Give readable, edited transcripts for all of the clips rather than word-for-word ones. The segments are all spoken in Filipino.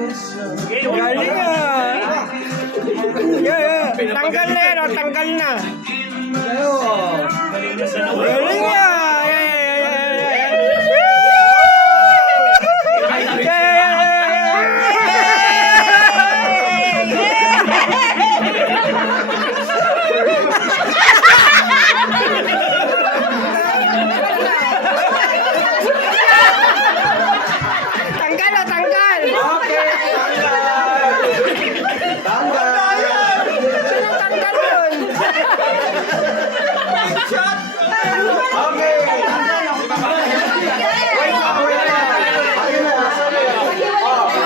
Galing ah. Yeah. Tanggal na yan, oh, tanggal na. Galing ah. Tanggal ah, tanggal. Okay, tanggal. Sino tanggal yun? Okay. Wait lang. Ayun na, sorry. Oh,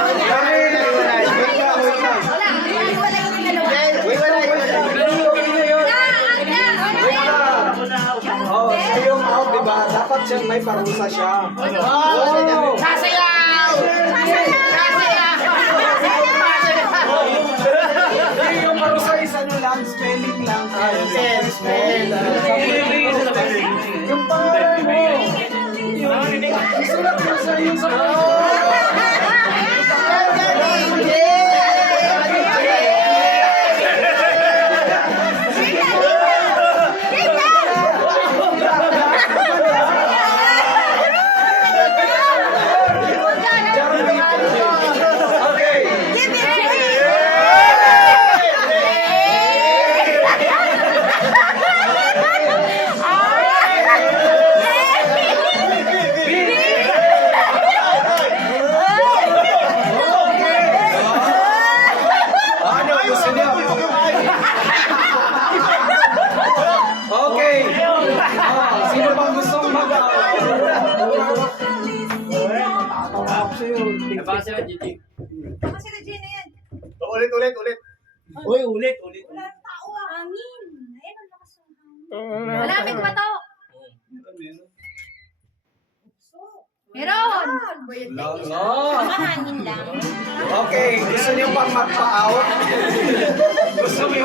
oh, siya yung out, diba? Dapat siya may parusa siya. Oh! Hindi yung parusa is ano lang, spelling lang. Yung pangalan mo. Isulat mo sa yung sa okay. Sino bang gustong mag-out? Nabasa yung GT. Kasi na Gina yan. Ulit. Uy, ulit. Walang tao ah. Hangin. Ayun, ang lakas ng hangin. Malamig ba to? Meron. Mga hangin lang. Okay, gusto niyo pang magpa-out? Gusto niyo